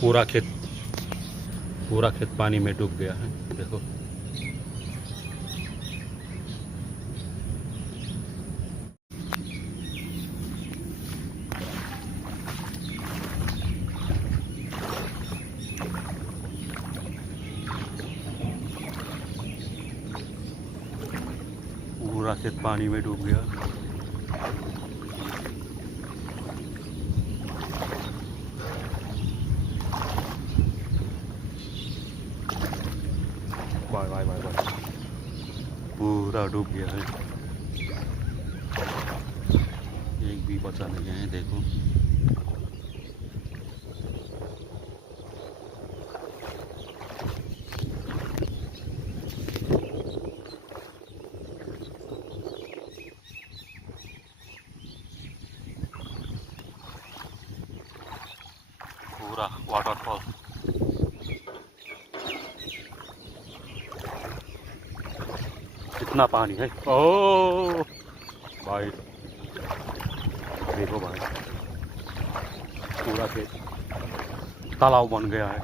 पूरा खेत पानी में डूब गया है। देखो पूरा खेत पानी में डूब गया। बाय बाय बाय बाय, पूरा डूब गया है। एक भी बचा नहीं है। देखो पूरा वाटरफॉल। कितना पानी है। ओ भाई देखो भाई, पूरा खेत तालाब बन गया है।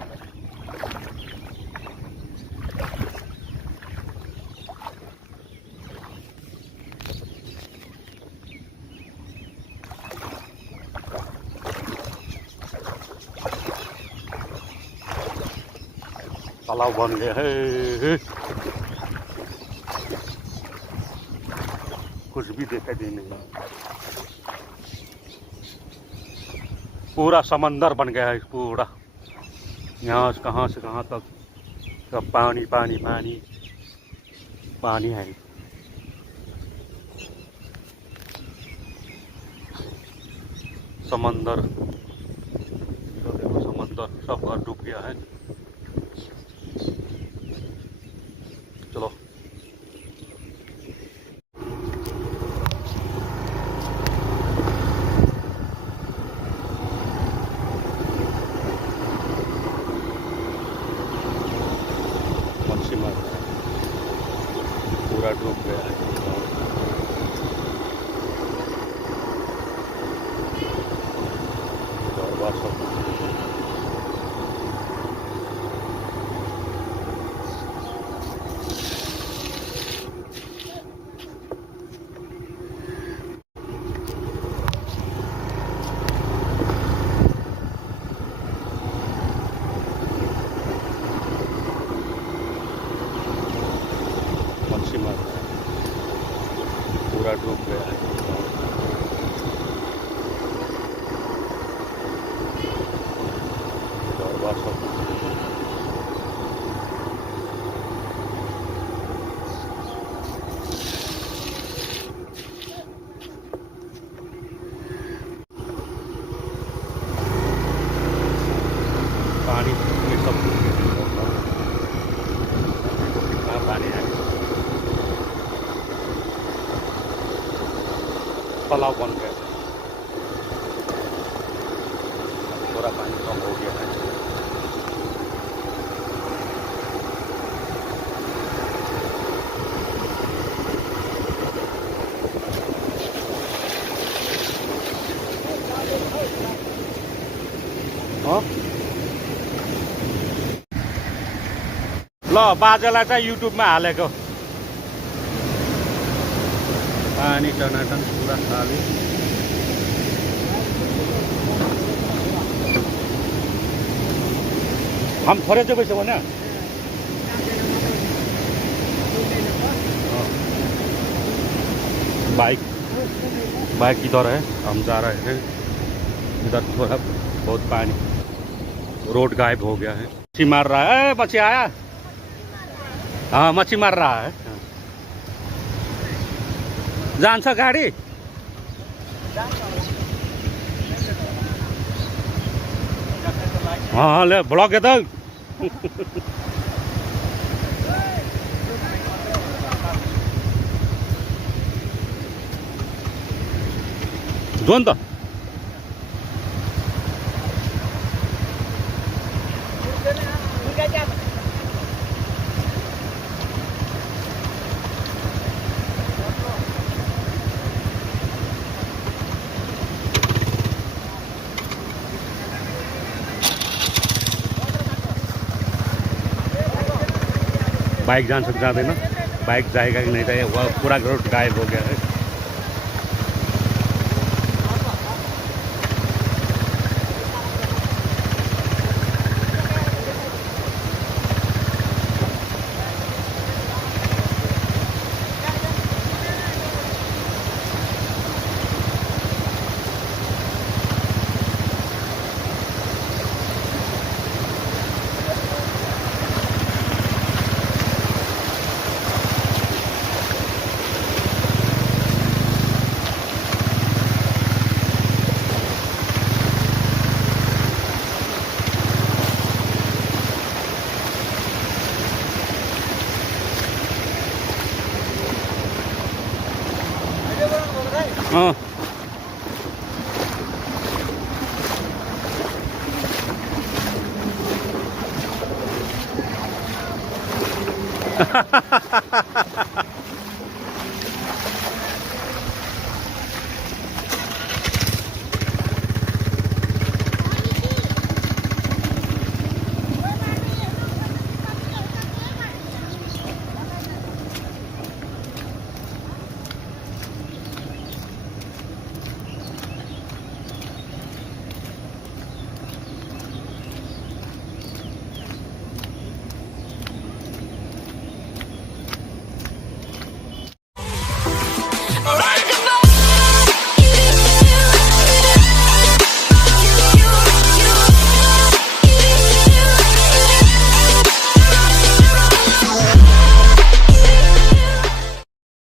तालाब बन गया है। कुछ भी दिखाई दे नहीं। पूरा समंदर बन गया है पूरा। यहाँ से कहाँ तक सब पानी पानी पानी पानी है। समंदर, देखो समंदर सब घर डूब गया है। चलो मच्छी मार, पूरा डूब गया है। मच्छी मार, पूरा डूब गया है। पानी में सब कितना पानी है। तालाब बन गया, पूरा पानी कम हो गया है। हाँ ल बाजेलाई चाहिँ युट्युबमा हालेको। पानी टनाटन पूरा खाली। हम थोड़े जगह से बने बाइक इधर है, हम जा रहे हैं इधर। थोड़ा बहुत पानी, रोड गायब हो गया है। मच्छी मार रहा है। मच्छी आया। हाँ मच्छी मार रहा है। जान्छ गाडी। हाँ ले ब्लॉक है तो जोन तो बाइक जान सकते जाते ना, बाइक जाएगा कि नहीं जाएगा, वह पूरा रोड गायब हो गया है। हाँ